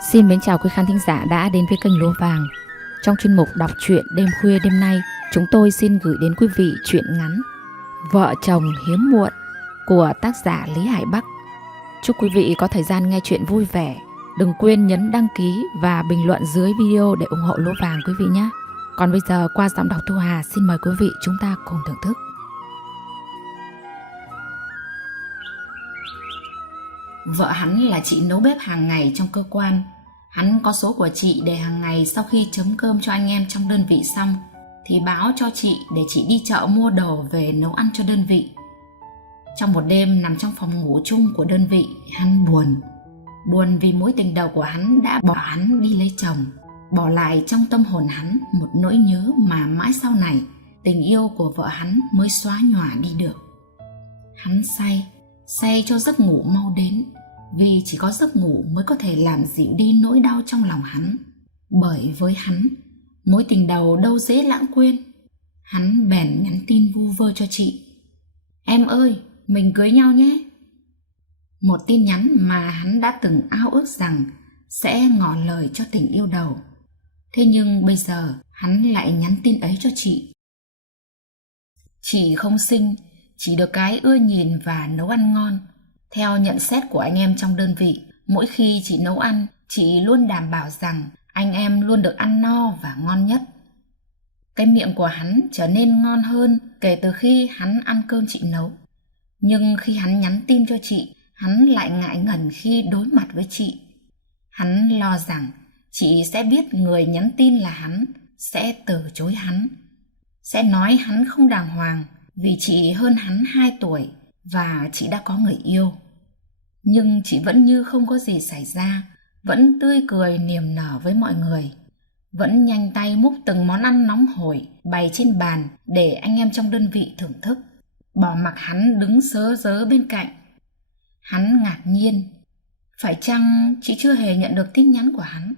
Xin mến chào quý khán thính giả đã đến với kênh Lúa Vàng. Trong chuyên mục đọc truyện đêm khuya đêm nay, chúng tôi xin gửi đến quý vị truyện ngắn Vợ chồng hiếm muộn của tác giả Lý Hải Bắc. Chúc quý vị có thời gian nghe truyện vui vẻ. Đừng quên nhấn đăng ký và bình luận dưới video để ủng hộ Lúa Vàng quý vị nhé. Còn bây giờ qua giọng đọc Thu Hà, xin mời quý vị chúng ta cùng thưởng thức. Vợ hắn là chị nấu bếp hàng ngày trong cơ quan. Hắn có số của chị để hàng ngày sau khi chấm cơm cho anh em trong đơn vị xong thì báo cho chị để chị đi chợ mua đồ về nấu ăn cho đơn vị. Trong một đêm nằm trong phòng ngủ chung của đơn vị, hắn buồn vì mối tình đầu của hắn đã bỏ hắn đi lấy chồng, bỏ lại trong tâm hồn hắn một nỗi nhớ mà mãi sau này tình yêu của vợ hắn mới xóa nhòa đi được. Hắn say cho giấc ngủ mau đến, vì chỉ có giấc ngủ mới có thể làm dịu đi nỗi đau trong lòng hắn. Bởi với hắn, mối tình đầu đâu dễ lãng quên. Hắn bèn nhắn tin vu vơ cho chị: "Em ơi, mình cưới nhau nhé." Một tin nhắn mà hắn đã từng ao ước rằng sẽ ngỏ lời cho tình yêu đầu. Thế nhưng bây giờ hắn lại nhắn tin ấy cho chị. Chị không xinh, chỉ được cái ưa nhìn và nấu ăn ngon. Theo nhận xét của anh em trong đơn vị, mỗi khi chị nấu ăn, chị luôn đảm bảo rằng anh em luôn được ăn no và ngon nhất. Cái miệng của hắn trở nên ngon hơn kể từ khi hắn ăn cơm chị nấu. Nhưng khi hắn nhắn tin cho chị, hắn lại ngại ngần khi đối mặt với chị. Hắn lo rằng chị sẽ biết người nhắn tin là hắn, sẽ từ chối hắn, sẽ nói hắn không đàng hoàng vì chị hơn hắn 2 tuổi và chị đã có người yêu. Nhưng chị vẫn như không có gì xảy ra, vẫn tươi cười niềm nở với mọi người, vẫn nhanh tay múc từng món ăn nóng hổi bày trên bàn để anh em trong đơn vị thưởng thức, bỏ mặc hắn đứng sớ rớ bên cạnh. Hắn ngạc nhiên, phải chăng chị chưa hề nhận được tin nhắn của hắn?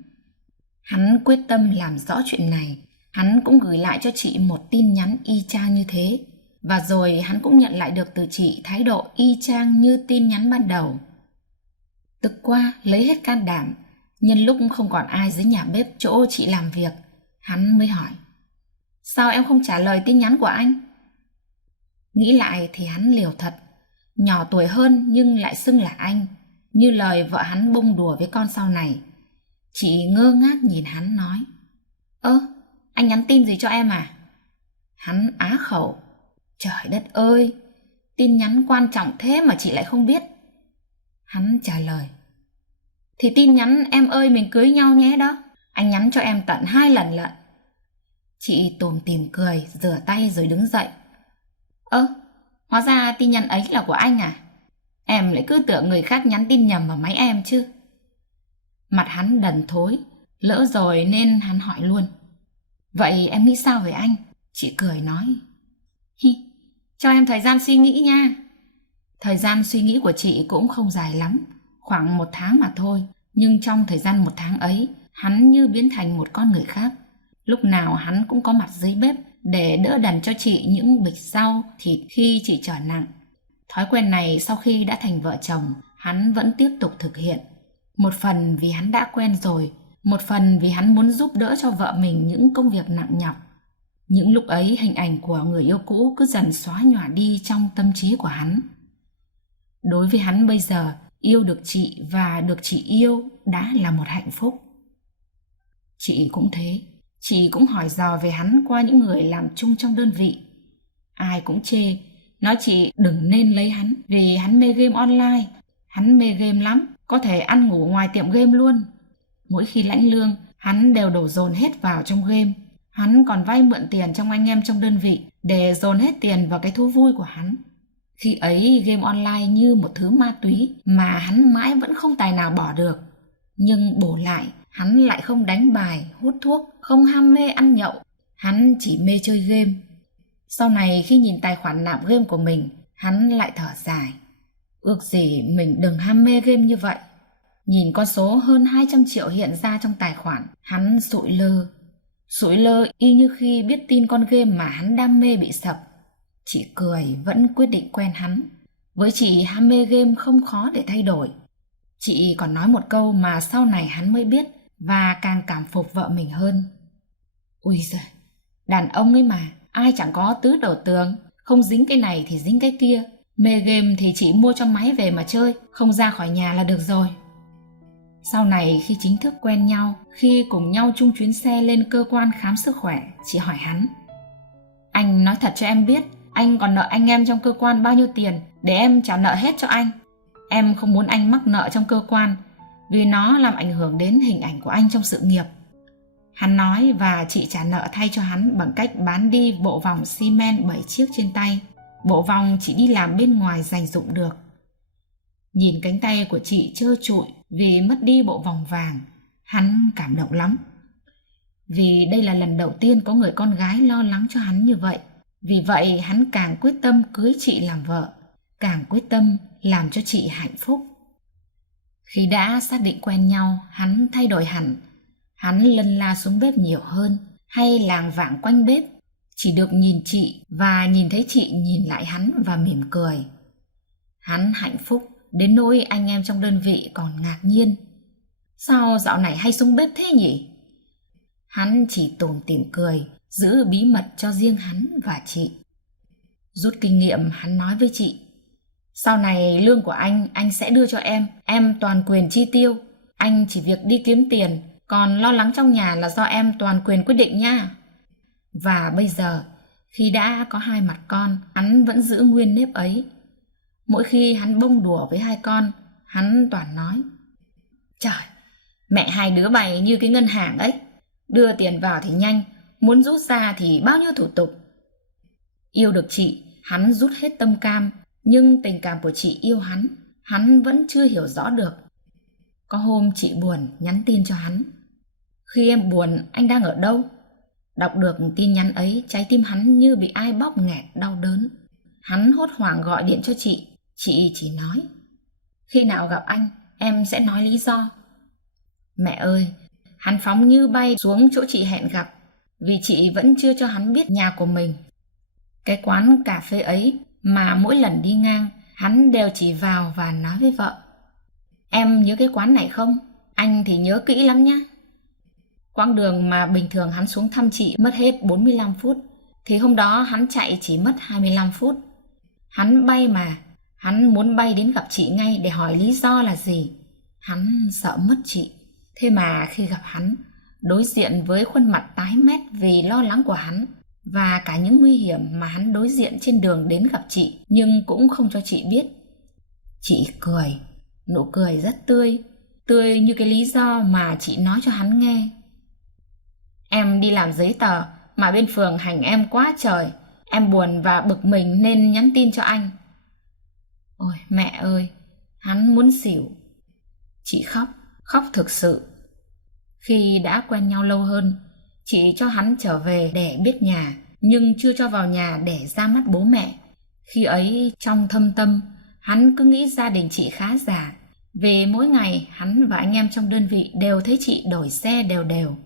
Hắn quyết tâm làm rõ chuyện này. Hắn cũng gửi lại cho chị một tin nhắn y chang như thế, và rồi hắn cũng nhận lại được từ chị thái độ y chang như tin nhắn ban đầu. Tức qua lấy hết can đảm, nhân lúc không còn ai dưới nhà bếp chỗ chị làm việc, hắn mới hỏi: "Sao em không trả lời tin nhắn của anh?" Nghĩ lại thì hắn liều thật, nhỏ tuổi hơn nhưng lại xưng là anh, như lời vợ hắn bông đùa với con sau này. Chị ngơ ngác nhìn hắn nói: Anh nhắn tin gì cho em à?" Hắn á khẩu: "Trời đất ơi, tin nhắn quan trọng thế mà chị lại không biết." Hắn trả lời: "Thì tin nhắn 'Em ơi mình cưới nhau nhé' đó, anh nhắn cho em tận 2 lần lận." Chị tủm tỉm cười, rửa tay rồi đứng dậy. Hóa ra tin nhắn ấy là của anh à? Em lại cứ tưởng người khác nhắn tin nhầm vào máy em chứ." Mặt hắn đần thối, lỡ rồi nên hắn hỏi luôn: "Vậy em nghĩ sao về anh?" Chị cười nói: Cho em thời gian suy nghĩ nha." Thời gian suy nghĩ của chị cũng không dài lắm, khoảng 1 tháng mà thôi. Nhưng trong thời gian 1 tháng ấy, hắn như biến thành một con người khác. Lúc nào hắn cũng có mặt dưới bếp để đỡ đần cho chị những bịch rau, thịt khi chị trở nặng. Thói quen này sau khi đã thành vợ chồng, hắn vẫn tiếp tục thực hiện. Một phần vì hắn đã quen rồi, một phần vì hắn muốn giúp đỡ cho vợ mình những công việc nặng nhọc. Những lúc ấy hình ảnh của người yêu cũ cứ dần xóa nhòa đi trong tâm trí của hắn. Đối với hắn bây giờ, yêu được chị và được chị yêu đã là một hạnh phúc. Chị cũng thế, chị cũng hỏi dò về hắn qua những người làm chung trong đơn vị. Ai cũng chê, nói chị đừng nên lấy hắn vì hắn mê game online. Hắn mê game lắm, có thể ăn ngủ ngoài tiệm game luôn. Mỗi khi lãnh lương, hắn đều đổ dồn hết vào trong game. Hắn còn vay mượn tiền trong anh em trong đơn vị để dồn hết tiền vào cái thú vui của hắn. Khi ấy game online như một thứ ma túy mà hắn mãi vẫn không tài nào bỏ được. Nhưng bù lại, hắn lại không đánh bài, hút thuốc, không ham mê ăn nhậu. Hắn chỉ mê chơi game. Sau này khi nhìn tài khoản nạp game của mình, hắn lại thở dài. Ước gì mình đừng ham mê game như vậy. Nhìn con số hơn 200 triệu hiện ra trong tài khoản, hắn sụi lơ y như khi biết tin con game mà hắn đam mê bị sập. Chị cười vẫn quyết định quen hắn. Với chị ham mê game không khó để thay đổi. Chị còn nói một câu mà sau này hắn mới biết và càng cảm phục vợ mình hơn. Ui giời, đàn ông ấy mà, ai chẳng có tứ đầu tường, không dính cái này thì dính cái kia. Mê game thì chị mua cho máy về mà chơi, không ra khỏi nhà là được rồi. Sau này khi chính thức quen nhau, khi cùng nhau chung chuyến xe lên cơ quan khám sức khỏe, chị hỏi hắn: anh nói thật cho em biết, anh còn nợ anh em trong cơ quan bao nhiêu tiền để em trả nợ hết cho anh. Em không muốn anh mắc nợ trong cơ quan, vì nó làm ảnh hưởng đến hình ảnh của anh trong sự nghiệp. Hắn nói và chị trả nợ thay cho hắn bằng cách bán đi bộ vòng xi men 7 chiếc trên tay. Bộ vòng chị đi làm bên ngoài dành dụng được. Nhìn cánh tay của chị trơ trụi vì mất đi bộ vòng vàng, hắn cảm động lắm. Vì đây là lần đầu tiên có người con gái lo lắng cho hắn như vậy. Vì vậy hắn càng quyết tâm cưới chị làm vợ, càng quyết tâm làm cho chị hạnh phúc. Khi đã xác định quen nhau, hắn thay đổi hẳn. Hắn lân la xuống bếp nhiều hơn, hay lảng vảng quanh bếp, chỉ được nhìn chị và nhìn thấy chị nhìn lại hắn và mỉm cười. Hắn hạnh phúc đến nỗi anh em trong đơn vị còn ngạc nhiên. Sao dạo này hay xuống bếp thế nhỉ? Hắn chỉ tủm tỉm cười, giữ bí mật cho riêng hắn và chị. Rút kinh nghiệm, hắn nói với chị: sau này lương của anh sẽ đưa cho em toàn quyền chi tiêu. Anh chỉ việc đi kiếm tiền, còn lo lắng trong nhà là do em toàn quyền quyết định nha. Và bây giờ, khi đã có 2 mặt con, hắn vẫn giữ nguyên nếp ấy. Mỗi khi hắn bông đùa với 2 con, hắn toàn nói: trời, mẹ hai đứa mày như cái ngân hàng ấy, đưa tiền vào thì nhanh, muốn rút ra thì bao nhiêu thủ tục. Yêu được chị, hắn rút hết tâm cam, nhưng tình cảm của chị yêu hắn vẫn chưa hiểu rõ được. Có hôm chị buồn nhắn tin cho hắn: khi em buồn, anh đang ở đâu? Đọc được tin nhắn ấy, trái tim hắn như bị ai bóp nghẹt đau đớn. Hắn hốt hoảng gọi điện cho chị chỉ nói: khi nào gặp anh, em sẽ nói lý do. Mẹ ơi, hắn phóng như bay xuống chỗ chị hẹn gặp, vì chị vẫn chưa cho hắn biết nhà của mình. Cái quán cà phê ấy mà mỗi lần đi ngang, hắn đều chỉ vào và nói với vợ: em nhớ cái quán này không? Anh thì nhớ kỹ lắm nhá. Quãng đường mà bình thường hắn xuống thăm chị mất hết 45 phút, thì hôm đó hắn chạy chỉ mất 25 phút. Hắn bay mà, hắn muốn bay đến gặp chị ngay để hỏi lý do là gì. Hắn sợ mất chị. Thế mà khi gặp hắn, đối diện với khuôn mặt tái mét vì lo lắng của hắn và cả những nguy hiểm mà hắn đối diện trên đường đến gặp chị, nhưng cũng không cho chị biết, chị cười, nụ cười rất tươi, tươi như cái lý do mà chị nói cho hắn nghe. Em đi làm giấy tờ mà bên phường hành em quá trời, em buồn và bực mình nên nhắn tin cho anh. Ôi mẹ ơi, hắn muốn xỉu. Chị khóc thực sự. Khi đã quen nhau lâu hơn, chị cho hắn trở về để biết nhà, nhưng chưa cho vào nhà để ra mắt bố mẹ. Khi ấy trong thâm tâm, hắn cứ nghĩ gia đình chị khá giả, vì mỗi ngày hắn và anh em trong đơn vị đều thấy chị đổi xe đều đều.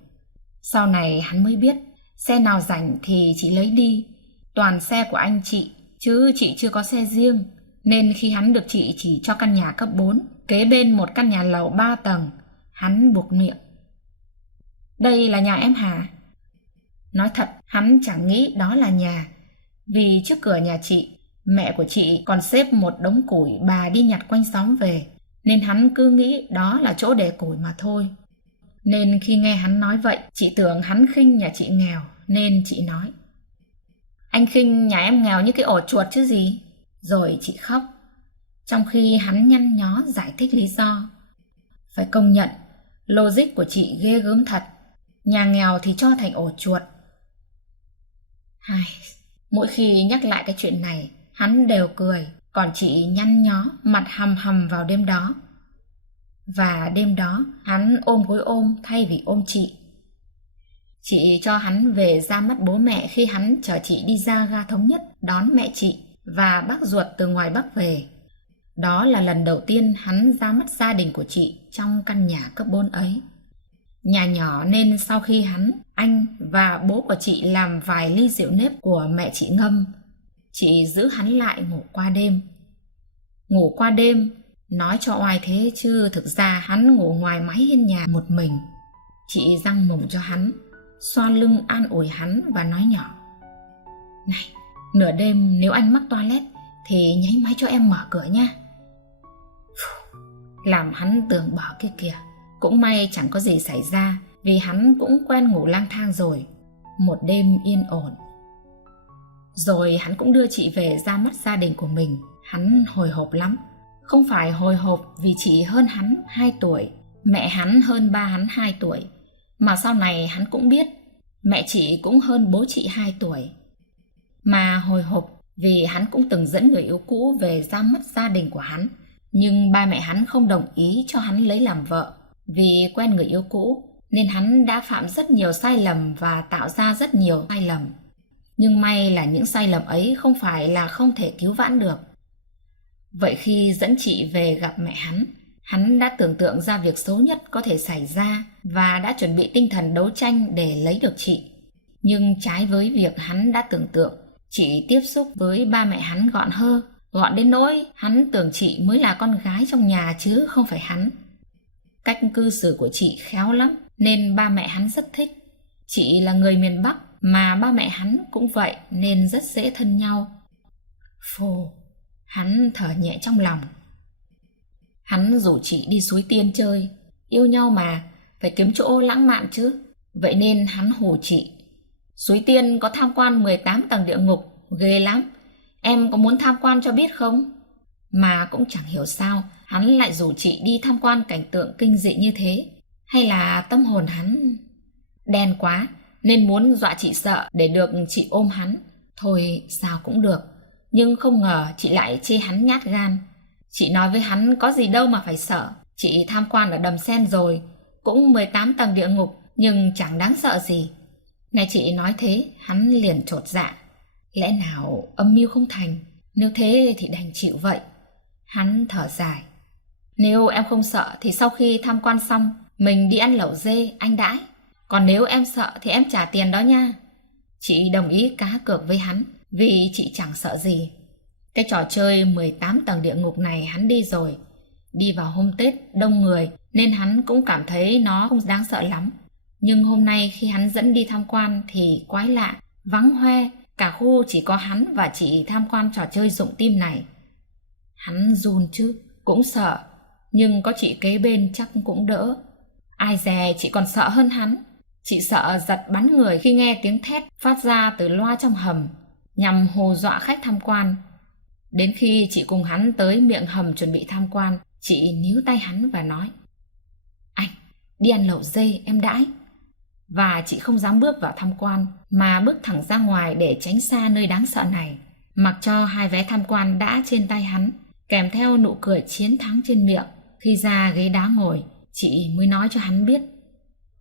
Sau này hắn mới biết, xe nào rảnh thì chị lấy đi, toàn xe của anh chị, chứ chị chưa có xe riêng. Nên khi hắn được chị chỉ cho căn nhà cấp 4, kế bên một căn nhà lầu 3 tầng, hắn buộc miệng: đây là nhà em hả? Nói thật, hắn chẳng nghĩ đó là nhà, vì trước cửa nhà chị, mẹ của chị còn xếp một đống củi bà đi nhặt quanh xóm về, nên hắn cứ nghĩ đó là chỗ để củi mà thôi. Nên khi nghe hắn nói vậy, chị tưởng hắn khinh nhà chị nghèo, nên chị nói: anh khinh nhà em nghèo như cái ổ chuột chứ gì. Rồi chị khóc, trong khi hắn nhăn nhó giải thích lý do. Phải công nhận, logic của chị ghê gớm thật. Nhà nghèo thì cho thành ổ chuột. Mỗi khi nhắc lại cái chuyện này, hắn đều cười, còn chị nhăn nhó, mặt hầm hầm vào đêm đó. Và đêm đó, hắn ôm gối ôm thay vì ôm chị. Chị cho hắn về ra mắt bố mẹ khi hắn chở chị đi ra ga Thống Nhất đón mẹ chị và bác ruột từ ngoài Bắc về. Đó là lần đầu tiên hắn ra mắt gia đình của chị trong căn nhà cấp 4 ấy. Nhà nhỏ nên sau khi anh và bố của chị làm vài ly rượu nếp của mẹ chị ngâm, chị giữ hắn lại ngủ qua đêm. Ngủ qua đêm Nói cho oai thế chứ thực ra hắn ngủ ngoài mái hiên nhà một mình. Chị răng mùng cho hắn, xoa lưng an ủi hắn và nói nhỏ: "Này, nửa đêm nếu anh mắc toilet thì nháy máy cho em mở cửa nha." Làm hắn tưởng bỏ kia kìa. Cũng may chẳng có gì xảy ra, vì hắn cũng quen ngủ lang thang rồi. Một đêm yên ổn. Rồi hắn cũng đưa chị về ra mắt gia đình của mình. Hắn hồi hộp lắm. Không phải hồi hộp vì chị hơn hắn 2 tuổi, mẹ hắn hơn ba hắn 2 tuổi, mà sau này hắn cũng biết mẹ chị cũng hơn bố chị 2 tuổi. Mà hồi hộp vì hắn cũng từng dẫn người yêu cũ về ra mắt gia đình của hắn. Nhưng ba mẹ hắn không đồng ý cho hắn lấy làm vợ. Vì quen người yêu cũ nên hắn đã phạm rất nhiều sai lầm và tạo ra rất nhiều sai lầm. Nhưng may là những sai lầm ấy không phải là không thể cứu vãn được. Vậy khi dẫn chị về gặp mẹ hắn đã tưởng tượng ra việc xấu nhất có thể xảy ra và đã chuẩn bị tinh thần đấu tranh để lấy được chị. Nhưng trái với việc hắn đã tưởng tượng, chị tiếp xúc với ba mẹ hắn gọn đến nỗi hắn tưởng chị mới là con gái trong nhà chứ không phải hắn. Cách cư xử của chị khéo lắm nên ba mẹ hắn rất thích. Chị là người miền Bắc mà ba mẹ hắn cũng vậy nên rất dễ thân nhau. Phù, hắn thở nhẹ trong lòng. Hắn rủ chị đi Suối Tiên chơi. Yêu nhau mà, phải kiếm chỗ lãng mạn chứ. Vậy nên hắn hù chị: "Suối Tiên có tham quan 18 tầng địa ngục, ghê lắm. Em có muốn tham quan cho biết không?" Mà cũng chẳng hiểu sao hắn lại rủ chị đi tham quan cảnh tượng kinh dị như thế. Hay là tâm hồn hắn đen quá nên muốn dọa chị sợ để được chị ôm hắn. Thôi sao cũng được. Nhưng không ngờ chị lại chê hắn nhát gan. Chị nói với hắn có gì đâu mà phải sợ. Chị tham quan ở Đầm Sen rồi, cũng 18 tầng địa ngục, nhưng chẳng đáng sợ gì. Nghe chị nói thế, hắn liền chột dạ. Lẽ nào âm mưu không thành? Nếu thế thì đành chịu vậy. Hắn thở dài: "Nếu em không sợ thì sau khi tham quan xong mình đi ăn lẩu dê anh đãi. Còn nếu em sợ thì em trả tiền đó nha." Chị đồng ý cá cược với hắn vì chị chẳng sợ gì. Cái trò chơi 18 tầng địa ngục này hắn đi rồi. Đi vào hôm Tết đông người nên hắn cũng cảm thấy nó không đáng sợ lắm. Nhưng hôm nay khi hắn dẫn đi tham quan thì quái lạ, vắng hoe. Cả khu chỉ có hắn và chị tham quan trò chơi rụng tim này. Hắn run chứ, cũng sợ. Nhưng có chị kế bên chắc cũng đỡ. Ai dè chị còn sợ hơn hắn. Chị sợ giật bắn người khi nghe tiếng thét phát ra từ loa trong hầm, nhằm hù dọa khách tham quan. Đến khi chị cùng hắn tới miệng hầm chuẩn bị tham quan, chị níu tay hắn và nói: "Anh, đi ăn lẩu dê em đãi." Và chị không dám bước vào tham quan, mà bước thẳng ra ngoài để tránh xa nơi đáng sợ này. Mặc cho 2 vé tham quan đã trên tay hắn, kèm theo nụ cười chiến thắng trên miệng. Khi ra ghế đá ngồi, chị mới nói cho hắn biết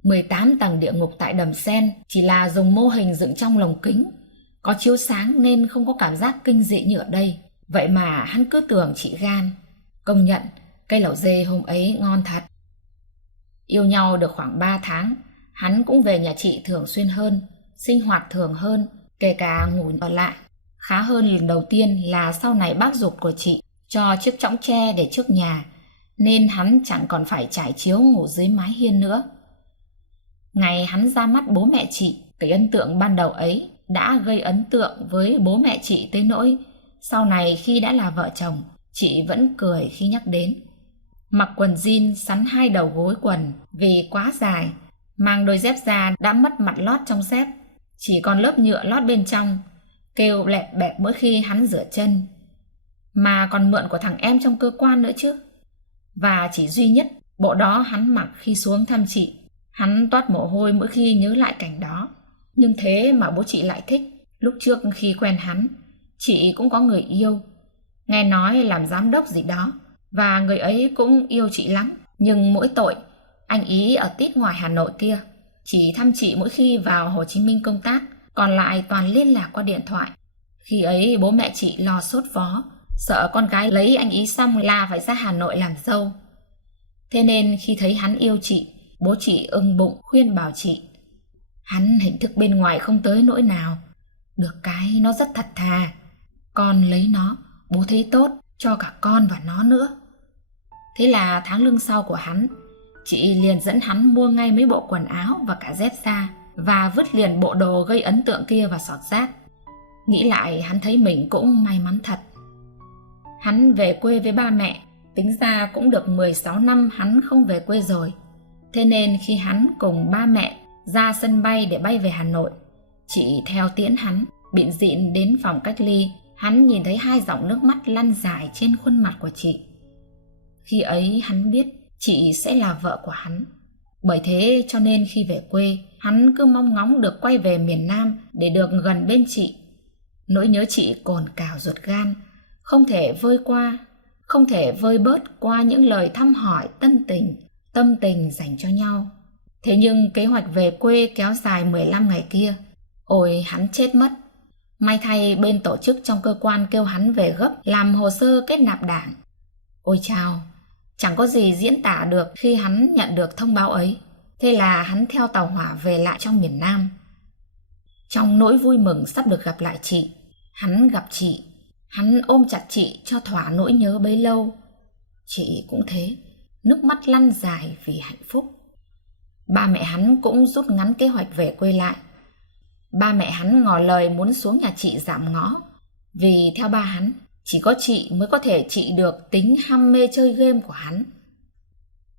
18 tầng địa ngục tại Đầm Sen chỉ là dùng mô hình dựng trong lồng kính, có chiếu sáng nên không có cảm giác kinh dị như ở đây. Vậy mà hắn cứ tưởng chị gan. Công nhận cây lẩu dê hôm ấy ngon thật. Yêu nhau được khoảng 3 tháng, hắn cũng về nhà chị thường xuyên hơn, sinh hoạt thường hơn, kể cả ngủ ở lại. Khá hơn lần đầu tiên là sau này bác ruột của chị cho chiếc chõng tre để trước nhà, nên hắn chẳng còn phải trải chiếu ngủ dưới mái hiên nữa. Ngày hắn ra mắt bố mẹ chị, cái ấn tượng ban đầu ấy đã gây ấn tượng với bố mẹ chị tới nỗi sau này khi đã là vợ chồng, chị vẫn cười khi nhắc đến. Mặc quần jean sắn 2 đầu gối quần vì quá dài, mang đôi dép da đã mất mặt lót trong dép, chỉ còn lớp nhựa lót bên trong, kêu lẹp bẹp mỗi khi hắn rửa chân. Mà còn mượn của thằng em trong cơ quan nữa chứ. Và chỉ duy nhất bộ đó hắn mặc khi xuống thăm chị. Hắn toát mồ hôi mỗi khi nhớ lại cảnh đó. Nhưng thế mà bố chị lại thích. Lúc trước khi quen hắn, chị cũng có người yêu, nghe nói làm giám đốc gì đó, và người ấy cũng yêu chị lắm. Nhưng mỗi tội anh ý ở tít ngoài Hà Nội kia, chỉ thăm chị mỗi khi vào Hồ Chí Minh công tác, còn lại toàn liên lạc qua điện thoại. Khi ấy bố mẹ chị lo sốt vó, sợ con gái lấy anh ý xong là phải ra Hà Nội làm dâu. Thế nên khi thấy hắn yêu chị, bố chị ưng bụng khuyên bảo chị: "Hắn hình thức bên ngoài không tới nỗi nào, được cái nó rất thật thà. Con lấy nó, bố thấy tốt cho cả con và nó nữa." Thế là tháng lương sau của hắn, chị liền dẫn hắn mua ngay mấy bộ quần áo và cả dép da, và vứt liền bộ đồ gây ấn tượng kia vào sọt rác. Nghĩ lại hắn thấy mình cũng may mắn thật. Hắn về quê với ba mẹ, tính ra cũng được 16 năm hắn không về quê rồi. Thế nên khi hắn cùng ba mẹ ra sân bay để bay về Hà Nội, chị theo tiễn hắn, bịn dịn đến phòng cách ly. Hắn nhìn thấy 2 dòng nước mắt lăn dài trên khuôn mặt của chị. Khi ấy hắn biết chị sẽ là vợ của hắn. Bởi thế cho nên khi về quê, hắn cứ mong ngóng được quay về miền Nam để được gần bên chị. Nỗi nhớ chị cồn cào ruột gan, không thể vơi bớt qua những lời thăm hỏi tâm tình dành cho nhau. Thế nhưng kế hoạch về quê kéo dài 15 ngày kia, ôi hắn chết mất. May thay bên tổ chức trong cơ quan kêu hắn về gấp làm hồ sơ kết nạp đảng. Ôi chao, chẳng có gì diễn tả được khi hắn nhận được thông báo ấy. Thế là hắn theo tàu hỏa về lại trong miền Nam. Trong nỗi vui mừng sắp được gặp lại chị, hắn gặp chị. Hắn ôm chặt chị cho thỏa nỗi nhớ bấy lâu. Chị cũng thế, nước mắt lăn dài vì hạnh phúc. Ba mẹ hắn cũng rút ngắn kế hoạch về quê lại. Ba mẹ hắn ngỏ lời muốn xuống nhà chị dạm ngõ, vì theo ba hắn, chỉ có chị mới có thể trị được tính ham mê chơi game của hắn.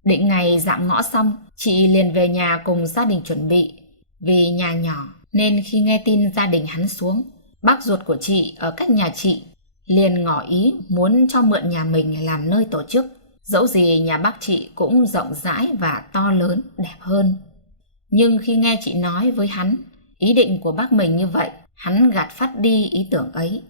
Định ngày dạm ngõ xong, chị liền về nhà cùng gia đình chuẩn bị. Vì nhà nhỏ nên khi nghe tin gia đình hắn xuống, bác ruột của chị ở cách nhà chị liền ngỏ ý muốn cho mượn nhà mình làm nơi tổ chức. Dẫu gì nhà bác chị cũng rộng rãi và to lớn, đẹp hơn. Nhưng khi nghe chị nói với hắn ý định của bác mình như vậy, hắn gạt phắt đi ý tưởng ấy.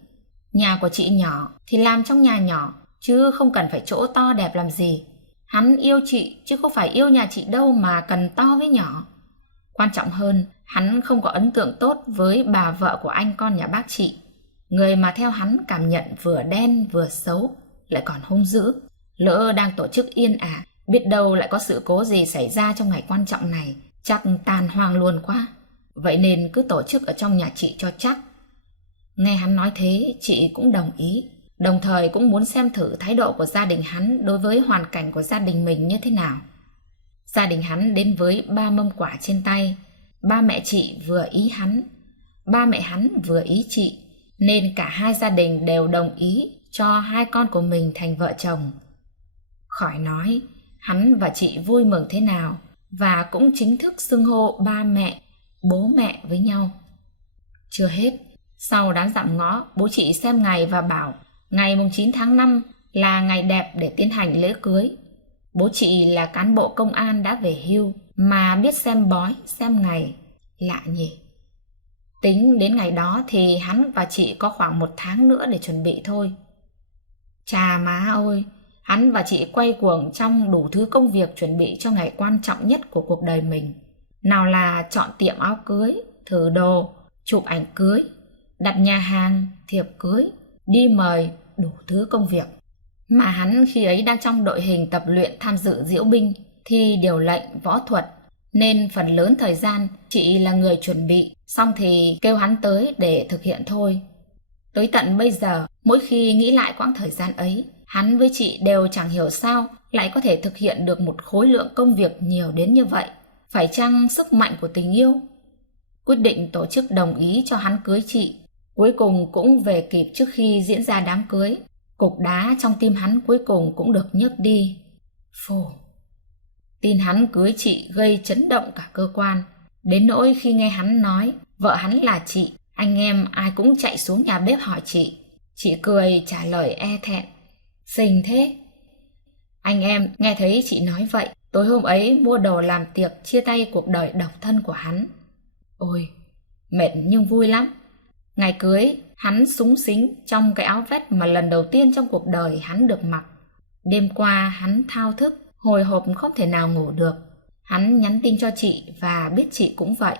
Nhà của chị nhỏ thì làm trong nhà nhỏ, chứ không cần phải chỗ to đẹp làm gì. Hắn yêu chị chứ không phải yêu nhà chị đâu mà cần to với nhỏ. Quan trọng hơn, hắn không có ấn tượng tốt với bà vợ của anh con nhà bác chị. Người mà theo hắn cảm nhận vừa đen vừa xấu, lại còn hung dữ. Lỡ đang tổ chức yên ả, biết đâu lại có sự cố gì xảy ra trong ngày quan trọng này, chắc tàn hoang luôn quá. Vậy nên cứ tổ chức ở trong nhà chị cho chắc. Nghe hắn nói thế, chị cũng đồng ý. Đồng thời cũng muốn xem thử thái độ của gia đình hắn đối với hoàn cảnh của gia đình mình như thế nào. Gia đình hắn đến với 3 mâm quả trên tay. Ba mẹ chị vừa ý hắn, ba mẹ hắn vừa ý chị, nên cả hai gia đình đều đồng ý cho 2 con của mình thành vợ chồng. Khỏi nói, hắn và chị vui mừng thế nào, và cũng chính thức xưng hô ba mẹ, bố mẹ với nhau. Chưa hết, sau đám dạm ngõ, bố chị xem ngày và bảo ngày 9 tháng 5 là ngày đẹp để tiến hành lễ cưới. Bố chị là cán bộ công an đã về hưu mà biết xem bói, xem ngày. Lạ nhỉ. Tính đến ngày đó thì hắn và chị có khoảng 1 tháng nữa để chuẩn bị thôi. Chà má ơi, hắn và chị quay cuồng trong đủ thứ công việc chuẩn bị cho ngày quan trọng nhất của cuộc đời mình. Nào là chọn tiệm áo cưới, thử đồ, chụp ảnh cưới, đặt nhà hàng, thiệp cưới, đi mời, đủ thứ công việc. Mà hắn khi ấy đang trong đội hình tập luyện tham dự diễu binh, thi điều lệnh, võ thuật, nên phần lớn thời gian chị là người chuẩn bị, xong thì kêu hắn tới để thực hiện thôi. Tới tận bây giờ, mỗi khi nghĩ lại quãng thời gian ấy, hắn với chị đều chẳng hiểu sao lại có thể thực hiện được một khối lượng công việc nhiều đến như vậy. Phải chăng sức mạnh của tình yêu? Quyết định tổ chức đồng ý cho hắn cưới chị, cuối cùng cũng về kịp trước khi diễn ra đám cưới. Cục đá trong tim hắn cuối cùng cũng được nhấc đi. Phù. Tin hắn cưới chị gây chấn động cả cơ quan. Đến nỗi khi nghe hắn nói vợ hắn là chị, anh em ai cũng chạy xuống nhà bếp hỏi chị. Chị cười trả lời e thẹn. Xinh thế. Anh em nghe thấy chị nói vậy, tối hôm ấy mua đồ làm tiệc chia tay cuộc đời độc thân của hắn. Ôi, mệt nhưng vui lắm. Ngày cưới, hắn súng xính trong cái áo vest mà lần đầu tiên trong cuộc đời hắn được mặc. Đêm qua hắn thao thức, hồi hộp không thể nào ngủ được. Hắn nhắn tin cho chị và biết chị cũng vậy.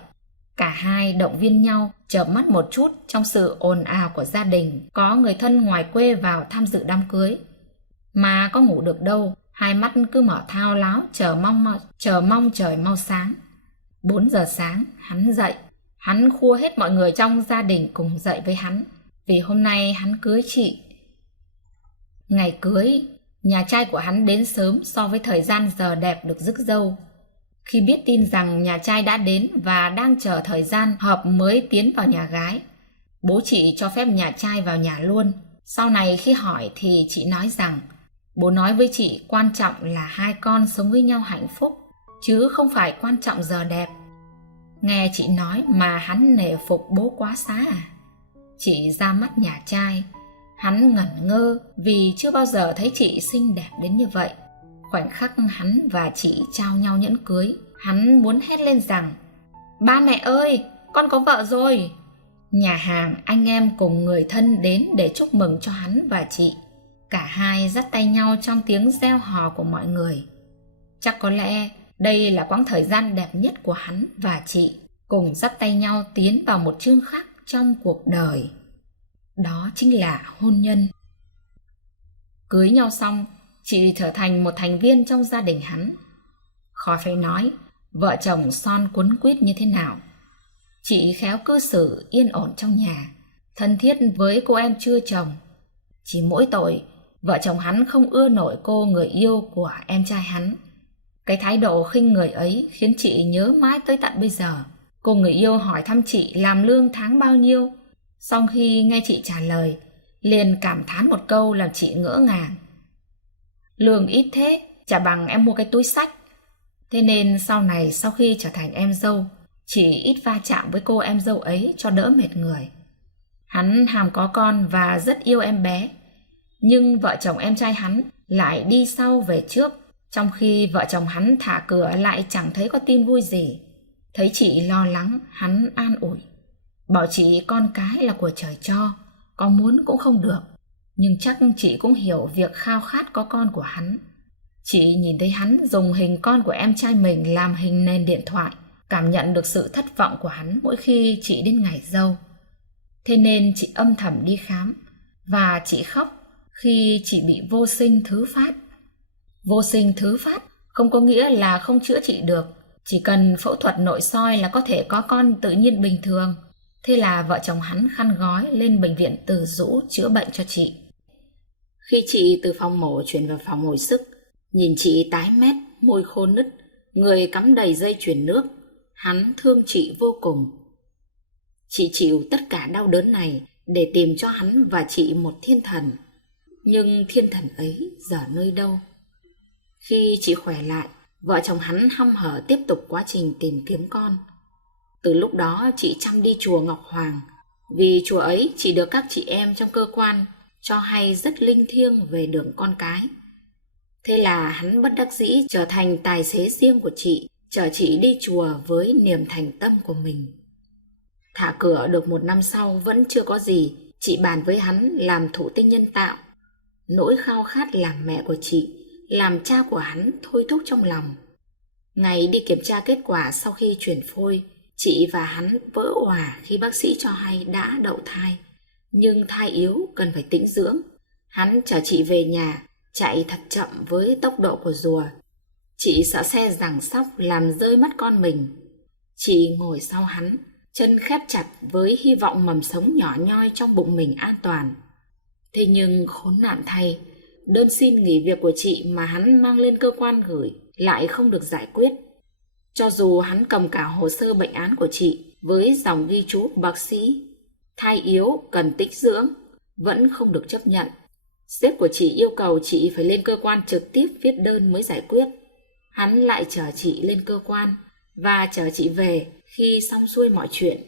Cả hai động viên nhau, chợp mắt một chút trong sự ồn ào của gia đình. Có người thân ngoài quê vào tham dự đám cưới. Mà có ngủ được đâu, hai mắt cứ mở thao láo chờ mong trời mau sáng. 4 giờ sáng, hắn dậy. Hắn khua hết mọi người trong gia đình cùng dậy với hắn, vì hôm nay hắn cưới chị. Ngày cưới, Nhà trai của hắn đến sớm so với thời gian giờ đẹp được rước dâu. Khi biết tin rằng nhà trai đã đến và đang chờ thời gian hợp mới tiến vào nhà gái, bố chị cho phép nhà trai vào nhà luôn. Sau này khi hỏi thì chị nói rằng bố nói với chị quan trọng là hai con sống với nhau hạnh phúc, chứ không phải quan trọng giờ đẹp. Nghe chị nói mà hắn nể phục bố quá xá à? Chị ra mắt nhà trai, hắn ngẩn ngơ vì chưa bao giờ thấy chị xinh đẹp đến như vậy. Khoảnh khắc hắn và chị trao nhau nhẫn cưới, hắn muốn hét lên rằng: ba mẹ ơi, con có vợ rồi. Nhà hàng, anh em cùng người thân đến để chúc mừng cho hắn và chị. Cả hai dắt tay nhau trong tiếng reo hò của mọi người. Chắc có lẽ đây là quãng thời gian đẹp nhất của hắn và chị, cùng dắt tay nhau tiến vào một chương khác trong cuộc đời. Đó chính là hôn nhân. Cưới nhau xong, chị trở thành một thành viên trong gia đình hắn. Khỏi phải nói, vợ chồng son quấn quýt như thế nào. Chị khéo cư xử yên ổn trong nhà, thân thiết với cô em chưa chồng. Chỉ mỗi tội, vợ chồng hắn không ưa nổi cô người yêu của em trai hắn. Cái thái độ khinh người ấy khiến chị nhớ mãi tới tận bây giờ. Cô người yêu hỏi thăm chị làm lương tháng bao nhiêu. Sau khi nghe chị trả lời, liền cảm thán một câu làm chị ngỡ ngàng: lương ít thế, chả bằng em mua cái túi xách. Thế nên sau này, sau khi trở thành em dâu, chị ít va chạm với cô em dâu ấy cho đỡ mệt người. Hắn hàm có con và rất yêu em bé, nhưng vợ chồng em trai hắn lại đi sau về trước, trong khi vợ chồng hắn thả cửa lại chẳng thấy có tin vui gì. Thấy chị lo lắng, hắn an ủi, bảo chị con cái là của trời cho, có muốn cũng không được. Nhưng chắc chị cũng hiểu việc khao khát có con của hắn. Chị nhìn thấy hắn dùng hình con của em trai mình làm hình nền điện thoại, cảm nhận được sự thất vọng của hắn mỗi khi chị đến ngày dâu. Thế nên chị âm thầm đi khám, và chị khóc khi chị bị vô sinh thứ phát. Vô sinh thứ phát không có nghĩa là không chữa trị được, chỉ cần phẫu thuật nội soi là có thể có con tự nhiên bình thường. Thế là vợ chồng hắn khăn gói lên bệnh viện Từ Dũ chữa bệnh cho chị. Khi chị từ phòng mổ chuyển vào phòng hồi sức, nhìn chị tái mét, môi khô nứt, người cắm đầy dây chuyền nước, hắn thương chị vô cùng. Chị chịu tất cả đau đớn này để tìm cho hắn và chị một thiên thần. Nhưng thiên thần ấy giờ nơi đâu? Khi chị khỏe lại, vợ chồng hắn hăm hở tiếp tục quá trình tìm kiếm con. Từ lúc đó chị chăm đi chùa Ngọc Hoàng, vì chùa ấy chỉ được các chị em trong cơ quan cho hay rất linh thiêng về đường con cái. Thế là hắn bất đắc dĩ trở thành tài xế riêng của chị, chở chị đi chùa với niềm thành tâm của mình. Thả cửa được 1 năm sau vẫn chưa có gì, chị bàn với hắn làm thụ tinh nhân tạo. Nỗi khao khát làm mẹ của chị, làm cha của hắn thôi thúc trong lòng. Ngày đi kiểm tra kết quả sau khi chuyển phôi, chị và hắn vỡ òa khi bác sĩ cho hay đã đậu thai, nhưng thai yếu cần phải tĩnh dưỡng. Hắn chở chị về nhà, chạy thật chậm với tốc độ của rùa. Chị sợ xe giằng xóc làm rơi mất con mình. Chị ngồi sau hắn, chân khép chặt với hy vọng mầm sống nhỏ nhoi trong bụng mình an toàn. Thế nhưng khốn nạn thay, đơn xin nghỉ việc của chị mà hắn mang lên cơ quan gửi lại không được giải quyết. Cho dù hắn cầm cả hồ sơ bệnh án của chị với dòng ghi chú của bác sĩ, thai yếu cần tĩnh dưỡng, vẫn không được chấp nhận. Sếp của chị yêu cầu chị phải lên cơ quan trực tiếp viết đơn mới giải quyết. Hắn lại chở chị lên cơ quan và chở chị về khi xong xuôi mọi chuyện.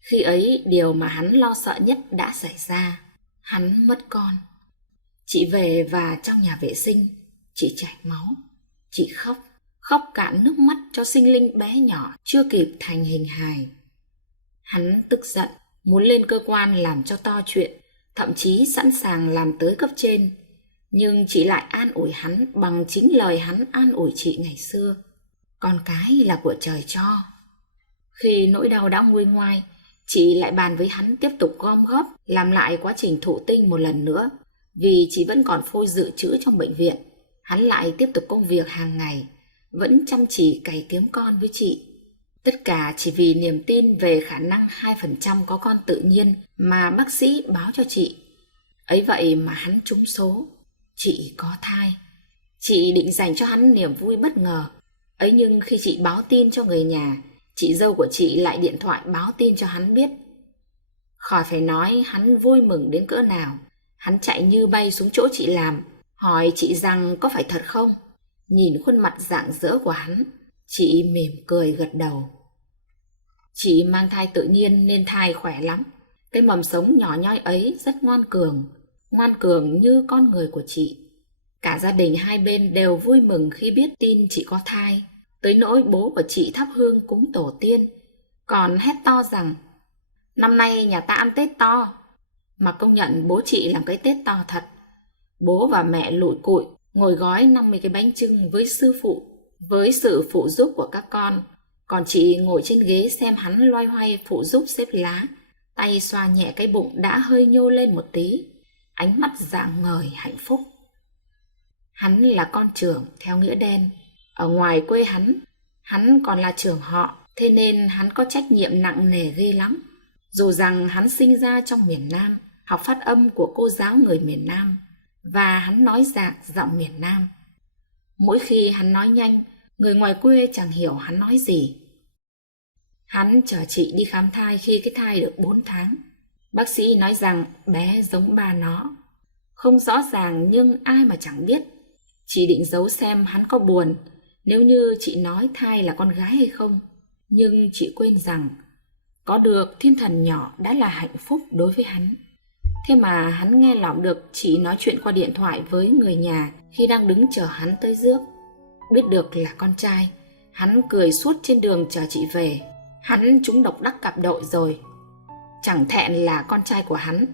Khi ấy, điều mà hắn lo sợ nhất đã xảy ra. Hắn mất con. Chị về và trong nhà vệ sinh, chị chảy máu. Chị khóc cạn nước mắt cho sinh linh bé nhỏ chưa kịp thành hình hài. Hắn tức giận, muốn lên cơ quan làm cho to chuyện, thậm chí sẵn sàng làm tới cấp trên. Nhưng chị lại an ủi hắn bằng chính lời hắn an ủi chị ngày xưa: con cái là của trời cho. Khi nỗi đau đã nguôi ngoai, chị lại bàn với hắn tiếp tục gom góp làm lại quá trình thụ tinh một lần nữa. Vì chị vẫn còn phôi dự trữ trong bệnh viện, hắn lại tiếp tục công việc hàng ngày, vẫn chăm chỉ cày kiếm con với chị. Tất cả chỉ vì niềm tin về khả năng 2% có con tự nhiên mà bác sĩ báo cho chị. Ấy vậy mà hắn trúng số. Chị có thai. Chị định dành cho hắn niềm vui bất ngờ. Ấy nhưng khi chị báo tin cho người nhà, chị dâu của chị lại điện thoại báo tin cho hắn biết. Khỏi phải nói hắn vui mừng đến cỡ nào. Hắn chạy như bay xuống chỗ chị làm, hỏi chị rằng có phải thật không. Nhìn khuôn mặt rạng rỡ của hắn, chị mỉm cười gật đầu. Chị mang thai tự nhiên nên thai khỏe lắm. Cái mầm sống nhỏ nhoi ấy rất ngoan cường như con người của chị. Cả gia đình hai bên đều vui mừng khi biết tin chị có thai, tới nỗi bố của chị thắp hương cúng tổ tiên, còn hét to rằng năm nay nhà ta ăn Tết to. Mà công nhận bố chị làm cái Tết to thật. Bố và mẹ lủi cụi ngồi gói 50 cái bánh chưng với sư phụ, với sự phụ giúp của các con. Còn chị ngồi trên ghế xem hắn loay hoay phụ giúp xếp lá, tay xoa nhẹ cái bụng đã hơi nhô lên một tí, ánh mắt rạng ngời hạnh phúc. Hắn là con trưởng theo nghĩa đen. Ở ngoài quê hắn còn là trưởng họ, thế nên hắn có trách nhiệm nặng nề ghê lắm. Dù rằng hắn sinh ra trong miền Nam, học phát âm của cô giáo người miền Nam, và hắn nói rạc giọng miền Nam. Mỗi khi hắn nói nhanh, người ngoài quê chẳng hiểu hắn nói gì. Hắn chở chị đi khám thai khi cái thai được 4 tháng. Bác sĩ nói rằng bé giống ba nó. Không rõ ràng nhưng ai mà chẳng biết. Chị định giấu xem hắn có buồn nếu như chị nói thai là con gái hay không. Nhưng chị quên rằng có được thiên thần nhỏ đã là hạnh phúc đối với hắn. Thế mà hắn nghe lỏng được chị nói chuyện qua điện thoại với người nhà khi đang đứng chờ hắn tới rước. Biết được là con trai, hắn cười suốt trên đường chờ chị về. Hắn trúng độc đắc cặp đội rồi. Chẳng thẹn là con trai của hắn,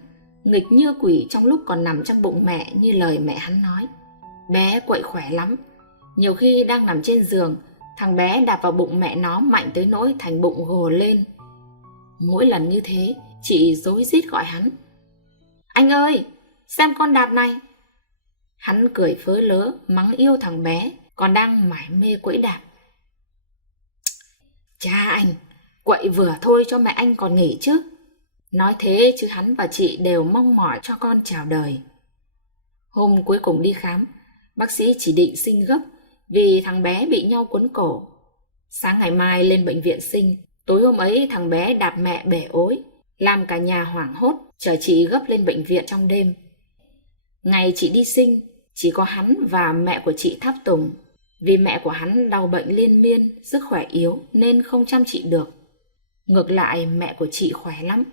nghịch như quỷ trong lúc còn nằm trong bụng mẹ như lời mẹ hắn nói. Bé quậy khỏe lắm. Nhiều khi đang nằm trên giường, thằng bé đạp vào bụng mẹ nó mạnh tới nỗi thành bụng gồ lên. Mỗi lần như thế, chị rối rít gọi hắn. Anh ơi, xem con đạp này. Hắn cười phớ lớ, mắng yêu thằng bé, còn đang mải mê quẫy đạp. Cha anh, quậy vừa thôi cho mẹ anh còn nghỉ chứ. Nói thế chứ hắn và chị đều mong mỏi cho con chào đời. Hôm cuối cùng đi khám, bác sĩ chỉ định sinh gấp vì thằng bé bị nhau quấn cổ. Sáng ngày mai lên bệnh viện sinh. Tối hôm ấy thằng bé đạp mẹ bể ối, làm cả nhà hoảng hốt, chở chị gấp lên bệnh viện trong đêm. Ngày chị đi sinh, chỉ có hắn và mẹ của chị tháp tùng. Vì mẹ của hắn đau bệnh liên miên, sức khỏe yếu nên không chăm chị được. Ngược lại mẹ của chị khỏe lắm.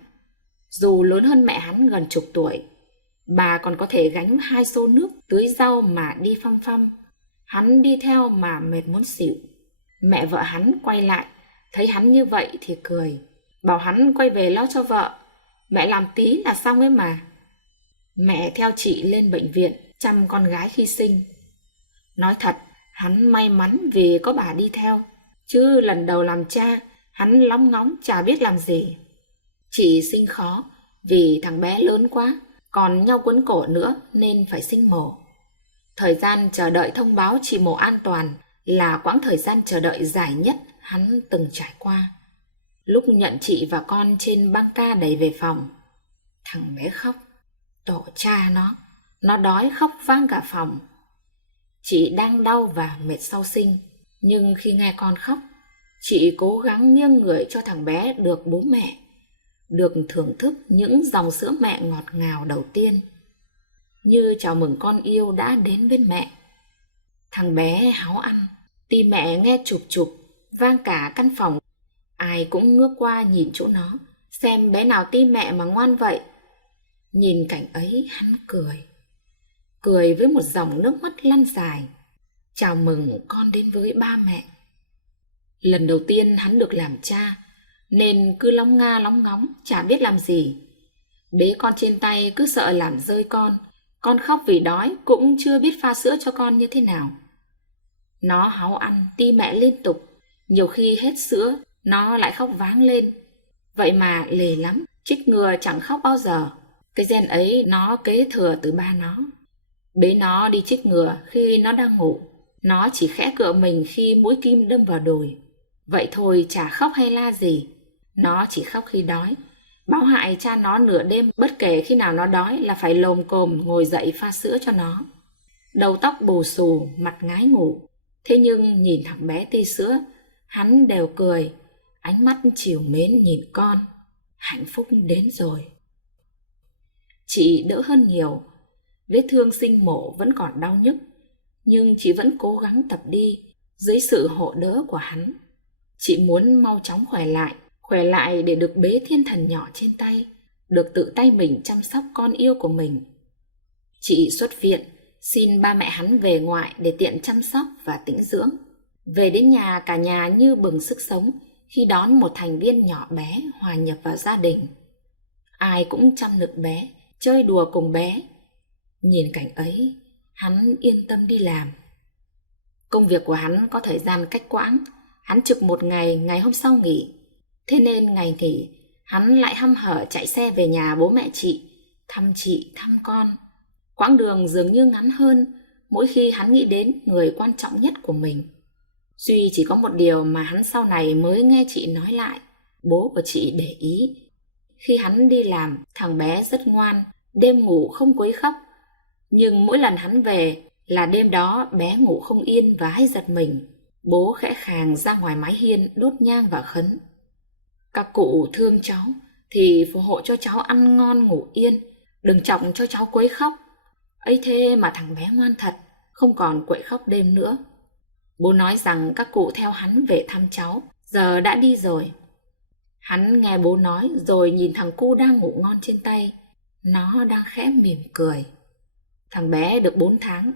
Dù lớn hơn mẹ hắn gần chục tuổi, bà còn có thể gánh 2 xô nước tưới rau mà đi phăm phăm. Hắn đi theo mà mệt muốn xỉu. Mẹ vợ hắn quay lại, thấy hắn như vậy thì cười, bảo hắn quay về lo cho vợ. Mẹ làm tí là xong ấy mà. Mẹ theo chị lên bệnh viện chăm con gái khi sinh. Nói thật, hắn may mắn vì có bà đi theo, chứ lần đầu làm cha, hắn lóng ngóng chả biết làm gì. Chị sinh khó vì thằng bé lớn quá, còn nhau quấn cổ nữa nên phải sinh mổ. Thời gian chờ đợi thông báo chị mổ an toàn là quãng thời gian chờ đợi dài nhất hắn từng trải qua. Lúc nhận chị và con trên băng ca đẩy về phòng, thằng bé khóc. Tổ cha nó đói khóc vang cả phòng. Chị đang đau và mệt sau sinh, nhưng khi nghe con khóc, chị cố gắng nghiêng người cho thằng bé được bố mẹ, được thưởng thức những dòng sữa mẹ ngọt ngào đầu tiên, như chào mừng con yêu đã đến bên mẹ. Thằng bé háu ăn, tim mẹ nghe chụp chụp vang cả căn phòng. Ai cũng ngước qua nhìn chỗ nó, xem bé nào tim mẹ mà ngoan vậy. Nhìn cảnh ấy hắn cười với một dòng nước mắt lăn dài, chào mừng con đến với ba mẹ. Lần đầu tiên hắn được làm cha nên cứ lóng nga lóng ngóng chả biết làm gì. Bế con trên tay cứ sợ làm rơi con khóc vì đói cũng chưa biết pha sữa cho con như thế nào. Nó háu ăn ti mẹ liên tục, nhiều khi hết sữa nó lại khóc váng lên. Vậy mà lề lắm, chích ngừa chẳng khóc bao giờ. Cái gen ấy nó kế thừa từ ba nó. Bế nó đi chích ngừa khi nó đang ngủ, nó chỉ khẽ cựa mình khi mũi kim đâm vào đùi. Vậy thôi chả khóc hay la gì. Nó chỉ khóc khi đói, báo hại cha nó nửa đêm, bất kể khi nào nó đói là phải lồm cồm ngồi dậy pha sữa cho nó. đầu tóc bù xù, mặt ngái ngủ. Thế nhưng nhìn thằng bé ti sữa, hắn đều cười, ánh mắt trìu mến nhìn con. Hạnh phúc đến rồi. Chị đỡ hơn nhiều. Vết thương sinh mổ vẫn còn đau nhức, nhưng chị vẫn cố gắng tập đi dưới sự hộ đỡ của hắn. Chị muốn mau chóng khỏe lại để được bế thiên thần nhỏ trên tay, được tự tay mình chăm sóc con yêu của mình. Chị xuất viện, xin ba mẹ hắn về ngoại để tiện chăm sóc và tĩnh dưỡng. Về đến nhà, cả nhà như bừng sức sống khi đón một thành viên nhỏ bé hòa nhập vào gia đình. Ai cũng chăm nựng bé, chơi đùa cùng bé. Nhìn cảnh ấy, hắn yên tâm đi làm. Công việc của hắn có thời gian cách quãng, hắn trực một ngày, ngày hôm sau nghỉ. Thế nên ngày nghỉ, hắn lại hăm hở chạy xe về nhà bố mẹ chị, thăm con. Quãng đường dường như ngắn hơn mỗi khi hắn nghĩ đến người quan trọng nhất của mình. Duy chỉ có một điều mà hắn sau này mới nghe chị nói lại, bố của chị để ý. Khi hắn đi làm, thằng bé rất ngoan, đêm ngủ không quấy khóc. Nhưng mỗi lần hắn về là đêm đó bé ngủ không yên và hay giật mình. Bố khẽ khàng ra ngoài mái hiên đốt nhang và khấn. Các cụ thương cháu thì phù hộ cho cháu ăn ngon ngủ yên, đừng chọc cho cháu quấy khóc. Ấy thế mà thằng bé ngoan thật, không còn quậy khóc đêm nữa. Bố nói rằng các cụ theo hắn về thăm cháu, giờ đã đi rồi. Hắn nghe bố nói rồi nhìn thằng cu đang ngủ ngon trên tay. Nó đang khẽ mỉm cười. Thằng bé được 4 tháng.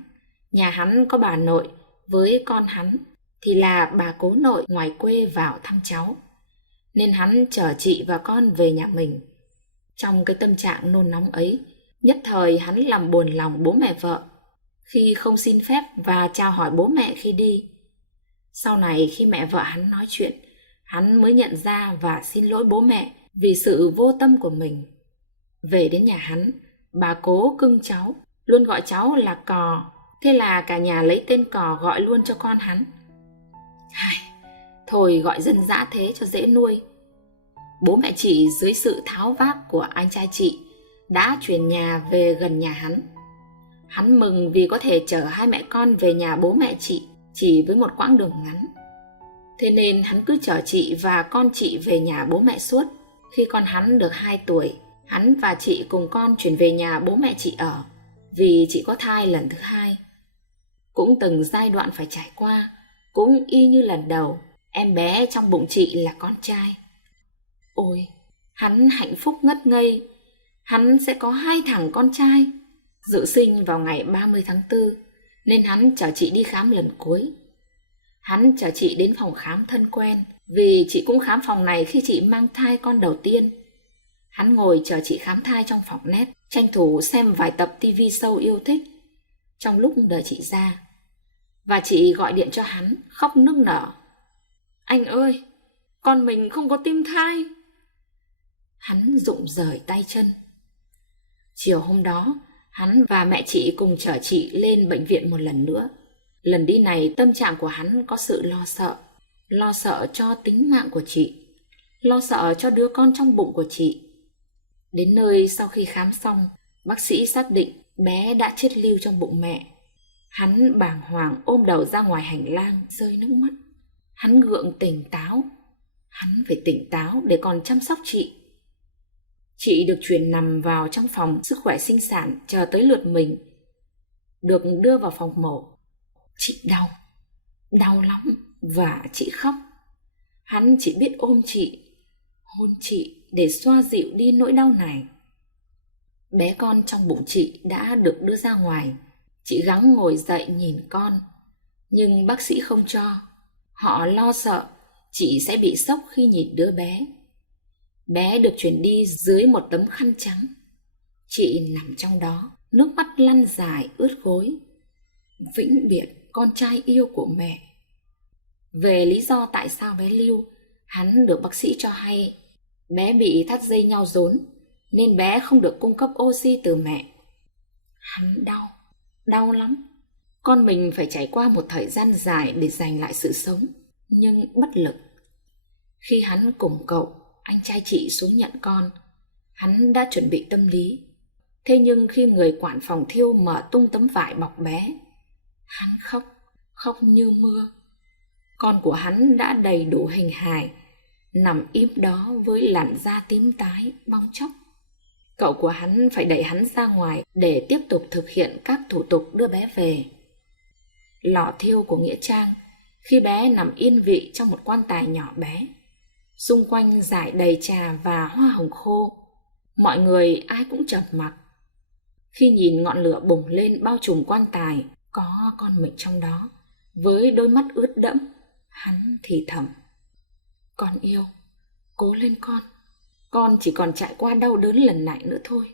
Nhà hắn có bà nội, với con hắn thì là bà cố nội ngoài quê vào thăm cháu. Nên hắn chở chị và con về nhà mình. Trong cái tâm trạng nôn nóng ấy, nhất thời hắn làm buồn lòng bố mẹ vợ khi không xin phép và chào hỏi bố mẹ khi đi. Sau này khi mẹ vợ hắn nói chuyện, hắn mới nhận ra và xin lỗi bố mẹ vì sự vô tâm của mình. Về đến nhà hắn, bà cố cưng cháu, luôn gọi cháu là Cò. Thế là cả nhà lấy tên Cò gọi luôn cho con hắn. Thôi gọi dân dã thế cho dễ nuôi. Bố mẹ chị dưới sự tháo vác của anh trai chị đã chuyển nhà về gần nhà hắn. Hắn mừng vì có thể chở hai mẹ con về nhà bố mẹ chị chỉ với một quãng đường ngắn. Thế nên hắn cứ chở chị và con chị về nhà bố mẹ suốt. Khi con hắn được 2 tuổi, hắn và chị cùng con chuyển về nhà bố mẹ chị ở, vì chị có thai lần thứ 2. Cũng từng giai đoạn phải trải qua, cũng y như lần đầu, em bé trong bụng chị là con trai. Ôi, hắn hạnh phúc ngất ngây. Hắn sẽ có 2 thằng con trai. Dự sinh vào ngày 30 tháng 4, nên hắn chở chị đi khám lần cuối. Hắn chở chị đến phòng khám thân quen, vì chị cũng khám phòng này khi chị mang thai con đầu tiên. Hắn ngồi chờ chị khám thai trong phòng nét, tranh thủ xem vài tập tivi show yêu thích trong lúc đợi chị ra. Và chị gọi điện cho hắn, khóc nức nở. Anh ơi, con mình không có tim thai. Hắn rụng rời tay chân. Chiều hôm đó, hắn và mẹ chị cùng chở chị lên bệnh viện một lần nữa. Lần đi này tâm trạng của hắn có sự lo sợ cho tính mạng của chị, lo sợ cho đứa con trong bụng của chị. Đến nơi sau khi khám xong, bác sĩ xác định bé đã chết lưu trong bụng mẹ. Hắn bàng hoàng ôm đầu ra ngoài hành lang rơi nước mắt. Hắn gượng tỉnh táo. Hắn phải tỉnh táo để còn chăm sóc chị. Chị được chuyển nằm vào trong phòng sức khỏe sinh sản chờ tới lượt mình. Được đưa vào phòng mổ. Chị đau lắm và chị khóc. Hắn chỉ biết ôm chị, hôn chị để xoa dịu đi nỗi đau này. Bé con trong bụng chị đã được đưa ra ngoài. Chị gắng ngồi dậy nhìn con, nhưng bác sĩ không cho. Họ lo sợ chị sẽ bị sốc khi nhìn đứa bé. Bé được chuyển đi dưới một tấm khăn trắng. Chị nằm trong đó, nước mắt lăn dài ướt gối. Vĩnh biệt con trai yêu của mẹ. Về lý do tại sao bé lưu, hắn được bác sĩ cho hay bé bị thắt dây nhau rốn, nên bé không được cung cấp oxy từ mẹ. Hắn đau lắm. Con mình phải trải qua một thời gian dài để giành lại sự sống, nhưng bất lực. Khi hắn cùng cậu, anh trai chị xuống nhận con, hắn đã chuẩn bị tâm lý. Thế nhưng khi người quản phòng thiêu mở tung tấm vải bọc bé, Hắn khóc, khóc như mưa. Con của hắn đã đầy đủ hình hài, nằm im đó với làn da tím tái, bong tróc. Cậu của hắn phải đẩy hắn ra ngoài để tiếp tục thực hiện các thủ tục đưa bé về. Lò thiêu của nghĩa trang, khi bé nằm yên vị trong một quan tài nhỏ bé, xung quanh rải đầy trà và hoa hồng khô. Mọi người ai cũng trầm mặc. Khi nhìn ngọn lửa bùng lên bao trùm quan tài, có con mình trong đó, với đôi mắt ướt đẫm, hắn thì thầm: "Con yêu, cố lên con chỉ còn trải qua đau đớn lần này nữa thôi.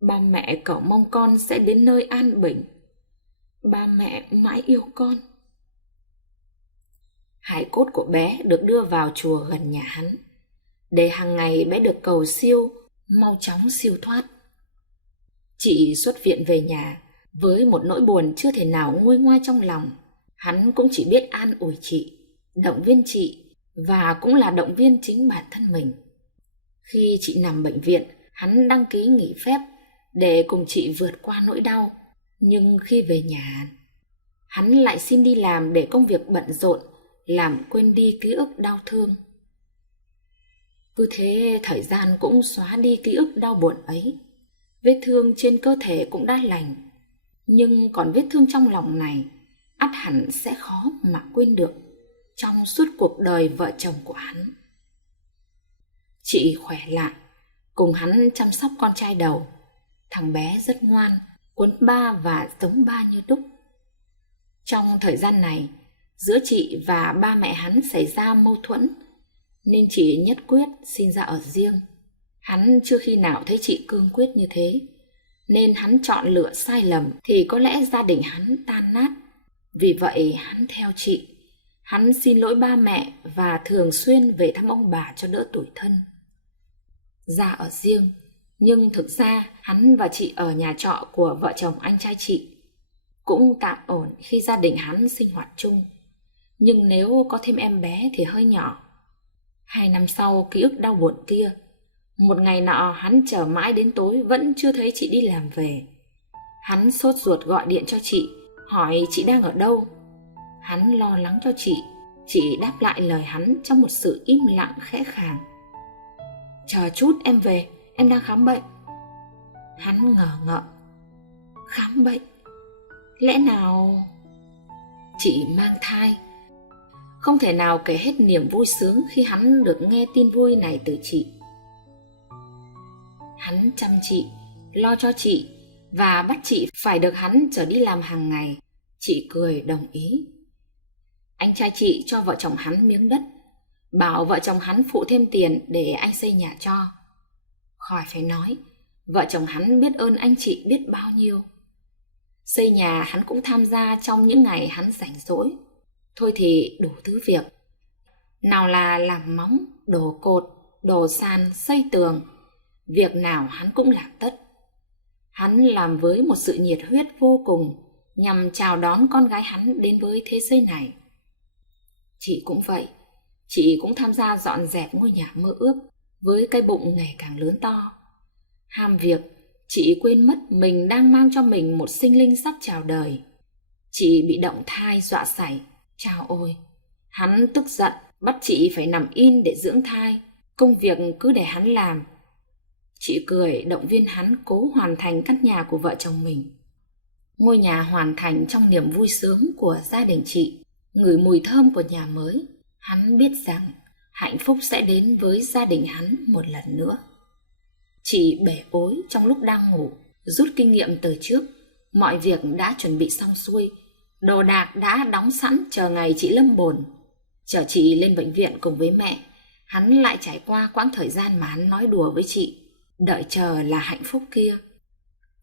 Ba mẹ cầu mong con sẽ đến nơi an bình. Ba mẹ mãi yêu con." Hài cốt của bé được đưa vào chùa gần nhà hắn, để hàng ngày bé được cầu siêu, mau chóng siêu thoát. Chị xuất viện về nhà với một nỗi buồn chưa thể nào nguôi ngoai trong lòng. Hắn cũng chỉ biết an ủi chị, động viên chị, và cũng là động viên chính bản thân mình. Khi chị nằm bệnh viện, hắn đăng ký nghỉ phép để cùng chị vượt qua nỗi đau. Nhưng khi về nhà, hắn lại xin đi làm để công việc bận rộn làm quên đi ký ức đau thương. Cứ thế thời gian cũng xóa đi ký ức đau buồn ấy. Vết thương trên cơ thể cũng đã lành, nhưng còn vết thương trong lòng này ắt hẳn sẽ khó mà quên được trong suốt cuộc đời vợ chồng của hắn. Chị khỏe lại, cùng hắn chăm sóc con trai đầu. Thằng bé rất ngoan, quấn ba và giống ba như đúc. Trong thời gian này, giữa chị và ba mẹ hắn xảy ra mâu thuẫn, nên chị nhất quyết xin ra ở riêng. Hắn chưa khi nào thấy chị cương quyết như thế, nên hắn chọn lựa sai lầm thì có lẽ gia đình hắn tan nát. Vì vậy hắn theo chị. Hắn xin lỗi ba mẹ và thường xuyên về thăm ông bà cho đỡ tủi thân. Ra ở riêng, nhưng thực ra hắn và chị ở nhà trọ của vợ chồng anh trai chị. Cũng tạm ổn khi gia đình hắn sinh hoạt chung, nhưng nếu có thêm em bé thì hơi nhỏ. 2 năm sau ký ức đau buồn kia, một ngày nọ hắn chờ mãi đến tối vẫn chưa thấy chị đi làm về. Hắn sốt ruột gọi điện cho chị, hỏi chị đang ở đâu. Hắn lo lắng cho chị đáp lại lời hắn trong một sự im lặng khẽ khàng: "Chờ chút em về, em đang khám bệnh." Hắn ngờ ngợ: "Khám bệnh? Lẽ nào..." Chị mang thai. Không thể nào kể hết niềm vui sướng khi hắn được nghe tin vui này từ chị. Hắn chăm chị, lo cho chị và bắt chị phải được hắn chở đi làm hàng ngày. Chị cười đồng ý. Anh trai chị cho vợ chồng hắn miếng đất, bảo vợ chồng hắn phụ thêm tiền để anh xây nhà cho. Khỏi phải nói, vợ chồng hắn biết ơn anh chị biết bao nhiêu. Xây nhà hắn cũng tham gia trong những ngày hắn rảnh rỗi. Thôi thì đủ thứ việc. Nào là làm móng, đổ cột, đổ sàn, xây tường. Việc nào hắn cũng làm tất. Hắn làm với một sự nhiệt huyết vô cùng, nhằm chào đón con gái hắn đến với thế giới này. Chị cũng vậy. Chị cũng tham gia dọn dẹp ngôi nhà mơ ước, với cái bụng ngày càng lớn to. Ham việc, chị quên mất mình đang mang cho mình một sinh linh sắp chào đời. Chị bị động thai dọa sảy. Chao ôi! Hắn tức giận, bắt chị phải nằm yên để dưỡng thai. Công việc cứ để hắn làm. Chị cười động viên hắn cố hoàn thành căn nhà của vợ chồng mình. Ngôi nhà hoàn thành trong niềm vui sướng của gia đình chị. Ngửi mùi thơm của nhà mới, hắn biết rằng hạnh phúc sẽ đến với gia đình hắn một lần nữa. Chị bể bối trong lúc đang ngủ, rút kinh nghiệm từ trước. Mọi việc đã chuẩn bị xong xuôi, đồ đạc đã đóng sẵn chờ ngày chị lâm bồn. Chở chị lên bệnh viện cùng với mẹ, hắn lại trải qua quãng thời gian mà hắn nói đùa với chị, đợi chờ là hạnh phúc kia.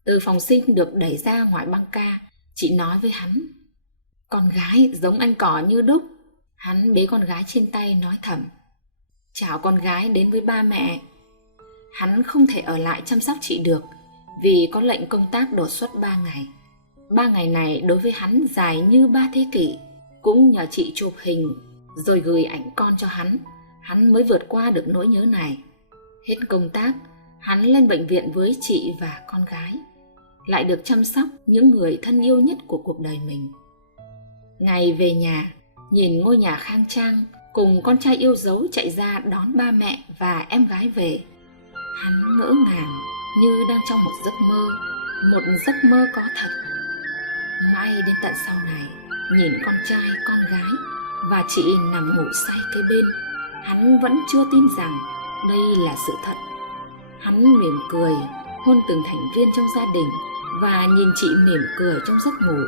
Từ phòng sinh được đẩy ra ngoài băng ca, chị nói với hắn: "Con gái giống anh cỏ như đúc." Hắn bế con gái trên tay nói thầm: "Chào con gái đến với ba mẹ." Hắn không thể ở lại chăm sóc chị được, vì có lệnh công tác đột xuất 3 ngày. 3 ngày này đối với hắn dài như 3 thế kỷ. Cũng nhờ chị chụp hình rồi gửi ảnh con cho hắn mới vượt qua được nỗi nhớ này. Hết công tác, hắn lên bệnh viện với chị và con gái, lại được chăm sóc những người thân yêu nhất của cuộc đời mình. Ngày về nhà, nhìn ngôi nhà khang trang cùng con trai yêu dấu chạy ra đón ba mẹ và em gái về, hắn ngỡ ngàng như đang trong một giấc mơ có thật. Mãi đến tận sau này, nhìn con trai con gái và chị nằm ngủ say kế bên, hắn vẫn chưa tin rằng đây là sự thật. Hắn mỉm cười hôn từng thành viên trong gia đình và nhìn chị mỉm cười trong giấc ngủ,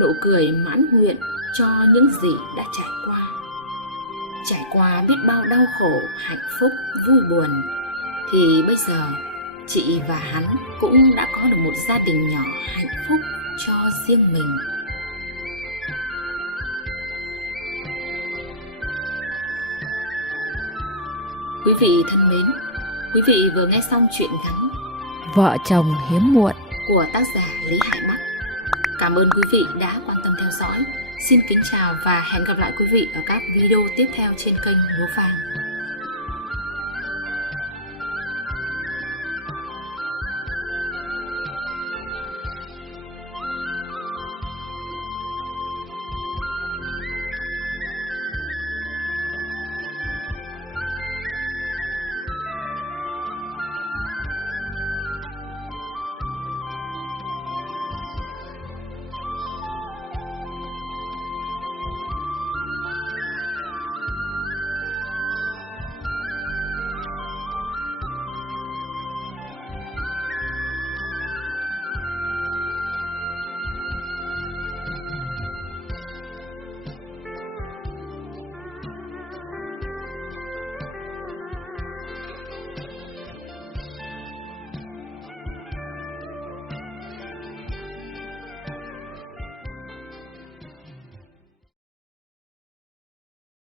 nụ cười mãn nguyện cho những gì đã trải qua biết bao đau khổ, hạnh phúc, vui buồn, thì bây giờ chị và hắn cũng đã có được một gia đình nhỏ hạnh phúc cho riêng mình. Quý vị thân mến, quý vị vừa nghe xong truyện ngắn Vợ chồng hiếm muộn của tác giả Lý Hải Bắc. Cảm ơn quý vị đã quan tâm theo dõi. Xin kính chào và hẹn gặp lại quý vị ở các video tiếp theo trên kênh Lúa Vàng.